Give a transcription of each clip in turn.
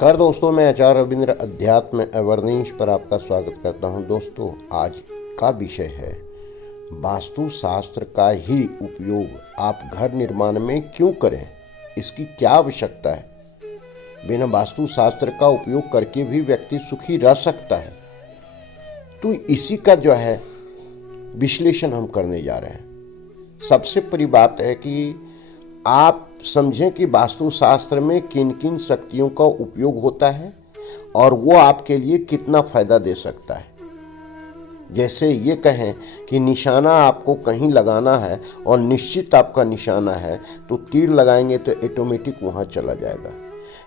नमस्कार दोस्तों, मैं आचार्य रविंद्र अध्यात्म अवर्निश पर आपका स्वागत करता हूं। दोस्तों, आज का विषय है वास्तु शास्त्र का ही उपयोग आप घर निर्माण में क्यों करें, इसकी क्या आवश्यकता है। बिना वास्तु शास्त्र का उपयोग करके भी व्यक्ति सुखी रह सकता है। तो इसी का जो है विश्लेषण हम करने जा रहे हैं। सबसे बड़ी बात है कि आप समझें कि वास्तुशास्त्र में किन किन शक्तियों का उपयोग होता है और वो आपके लिए कितना फायदा दे सकता है। जैसे ये कहें कि निशाना आपको कहीं लगाना है और निश्चित आपका निशाना है तो तीर लगाएंगे तो ऑटोमेटिक वहाँ चला जाएगा,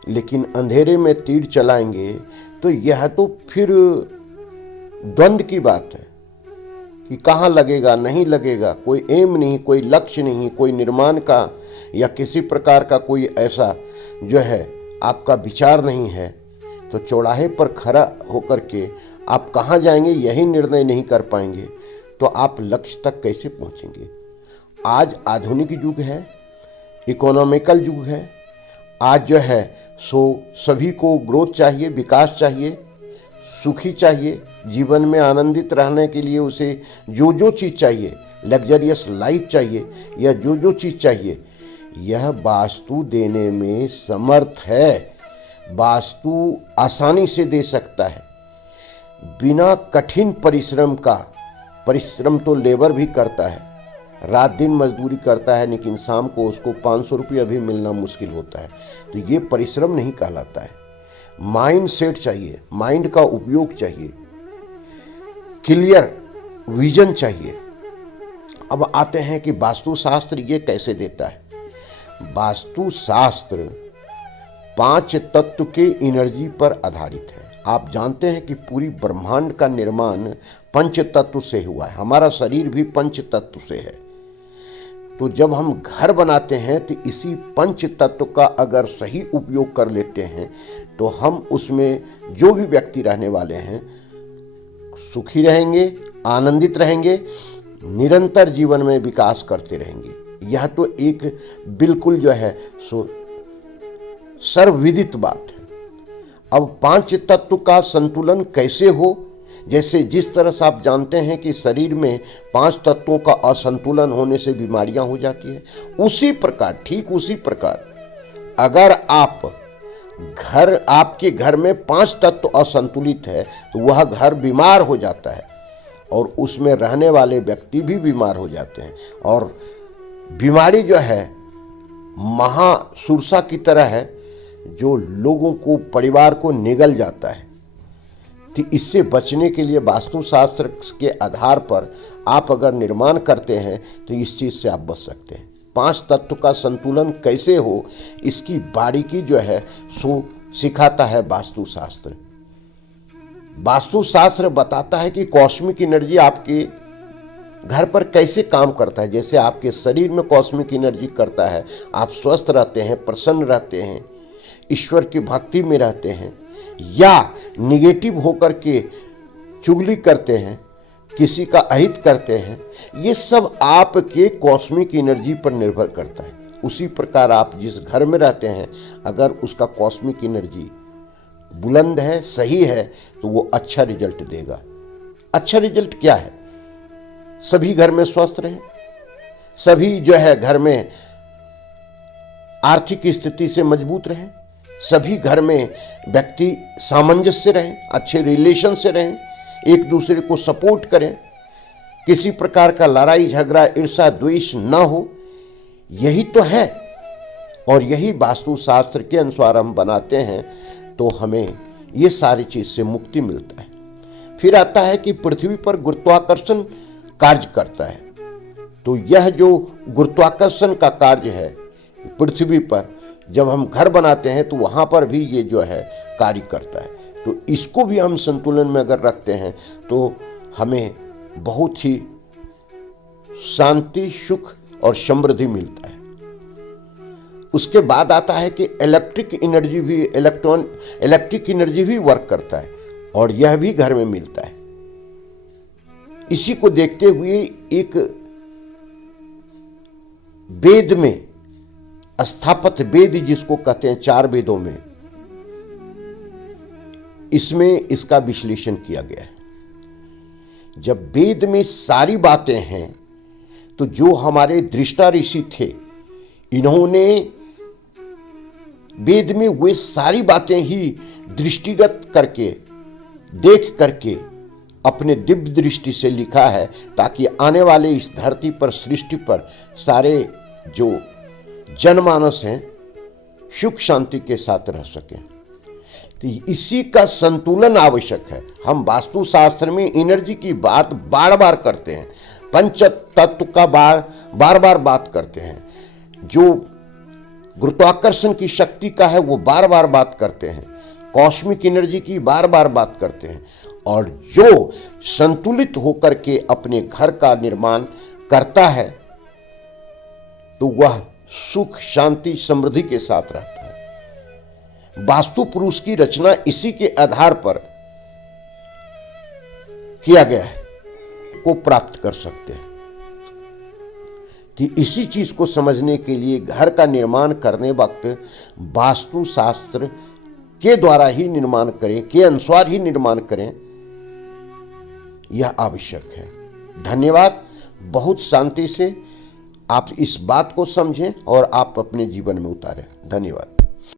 लेकिन अंधेरे में तीर चलाएंगे तो यह तो फिर द्वंद्व की बात है कि कहाँ लगेगा नहीं लगेगा, कोई एम नहीं, कोई लक्ष्य नहीं, कोई निर्माण का या किसी प्रकार का कोई ऐसा जो है आपका विचार नहीं है। तो चौराहे पर खड़ा होकर के आप कहाँ जाएंगे यही निर्णय नहीं कर पाएंगे तो आप लक्ष्य तक कैसे पहुँचेंगे। आज आधुनिक युग है, इकोनॉमिकल युग है। आज जो है सो सभी को ग्रोथ चाहिए, विकास चाहिए, सुखी चाहिए, जीवन में आनंदित रहने के लिए उसे जो जो चीज़ चाहिए, लग्जरियस लाइफ चाहिए या जो जो चीज़ चाहिए, यह वास्तु देने में समर्थ है। वास्तु आसानी से दे सकता है बिना कठिन परिश्रम का। परिश्रम तो लेबर भी करता है, रात दिन मजदूरी करता है, लेकिन शाम को उसको 500 रुपया भी मिलना मुश्किल होता है। तो ये परिश्रम नहीं कहलाता है। माइंड सेट चाहिए, माइंड का उपयोग चाहिए, क्लियर विजन चाहिए। अब आते हैं कि वास्तुशास्त्र ये कैसे देता है। वास्तुशास्त्र 5 तत्व के एनर्जी पर आधारित है। आप जानते हैं कि पूरी ब्रह्मांड का निर्माण 5 तत्व से हुआ है। हमारा शरीर भी 5 तत्व से है। तो जब हम घर बनाते हैं तो इसी 5 तत्व का अगर सही उपयोग कर लेते हैं तो हम उसमें जो भी व्यक्ति रहने वाले हैं सुखी रहेंगे, आनंदित रहेंगे, निरंतर जीवन में विकास करते रहेंगे। यह तो एक बिल्कुल जो है सो सर्वविदित बात है। अब 5 तत्व का संतुलन कैसे हो, जैसे जिस तरह से आप जानते हैं कि शरीर में 5 तत्वों का असंतुलन होने से बीमारियां हो जाती है, उसी प्रकार, ठीक उसी प्रकार अगर आपके घर में 5 तत्व असंतुलित है तो वह घर बीमार हो जाता है और उसमें रहने वाले व्यक्ति भी बीमार हो जाते हैं। और बीमारी जो है महासुरसा की तरह है जो लोगों को, परिवार को निगल जाता है। तो इससे बचने के लिए वास्तुशास्त्र के आधार पर आप अगर निर्माण करते हैं तो इस चीज़ से आप बच सकते हैं। 5 तत्व का संतुलन कैसे हो इसकी बारीकी जो है सो सिखाता है वास्तुशास्त्र। वास्तुशास्त्र बताता है कि कॉस्मिक एनर्जी आपके घर पर कैसे काम करता है। जैसे आपके शरीर में कॉस्मिक एनर्जी करता है, आप स्वस्थ रहते हैं, प्रसन्न रहते हैं, ईश्वर की भक्ति में रहते हैं, या निगेटिव होकर के चुगली करते हैं, किसी का अहित करते हैं, ये सब आपके कॉस्मिक एनर्जी पर निर्भर करता है। उसी प्रकार आप जिस घर में रहते हैं अगर उसका कॉस्मिक एनर्जी बुलंद है, सही है, तो वो अच्छा रिजल्ट देगा। अच्छा रिजल्ट क्या है? सभी घर में स्वस्थ रहें, सभी जो है घर में आर्थिक स्थिति से मजबूत रहें, सभी घर में व्यक्ति सामंजस्य रहें, अच्छे रिलेशन से रहें, एक दूसरे को सपोर्ट करें, किसी प्रकार का लड़ाई झगड़ा ईर्ष्या द्वेष ना हो। यही तो है और यही वास्तुशास्त्र के अनुसार हम बनाते हैं तो हमें ये सारी चीज़ से मुक्ति मिलता है। फिर आता है कि पृथ्वी पर गुरुत्वाकर्षण कार्य करता है। तो यह जो गुरुत्वाकर्षण का कार्य है पृथ्वी पर, जब हम घर बनाते हैं तो वहाँ पर भी ये जो है कार्य करता है। तो इसको भी हम संतुलन में अगर रखते हैं तो हमें बहुत ही शांति, सुख और समृद्धि मिलता है। उसके बाद आता है कि इलेक्ट्रिक एनर्जी भी वर्क करता है और यह भी घर में मिलता है। इसी को देखते हुए एक वेद में स्थापत्य वेद जिसको कहते हैं, 4 वेदों में इसमें इसका विश्लेषण किया गया है। जब वेद में सारी बातें हैं तो जो हमारे दृष्टा ऋषि थे, इन्होंने वेद में वे सारी बातें ही दृष्टिगत करके, देख करके अपने दिव्य दृष्टि से लिखा है, ताकि आने वाले इस धरती पर, सृष्टि पर सारे जो जनमानस हैं सुख शांति के साथ रह सकें। तो इसी का संतुलन आवश्यक है। हम वास्तुशास्त्र में एनर्जी की बात बार बार करते हैं, पंच तत्व का बार बार बात करते हैं, जो गुरुत्वाकर्षण की शक्ति का है वो बार बार बात करते हैं, कॉस्मिक एनर्जी की बार बार बात करते हैं। और जो संतुलित होकर के अपने घर का निर्माण करता है तो वह सुख शांति समृद्धि के साथ रहता है। वास्तु पुरुष की रचना इसी के आधार पर किया गया है को प्राप्त कर सकते हैं। कि इसी चीज को समझने के लिए घर का निर्माण करने वक्त वास्तु शास्त्र के द्वारा ही निर्माण करें, के अनुसार ही निर्माण करें, यह आवश्यक है। धन्यवाद। बहुत शांति से आप इस बात को समझें और आप अपने जीवन में उतारें। धन्यवाद।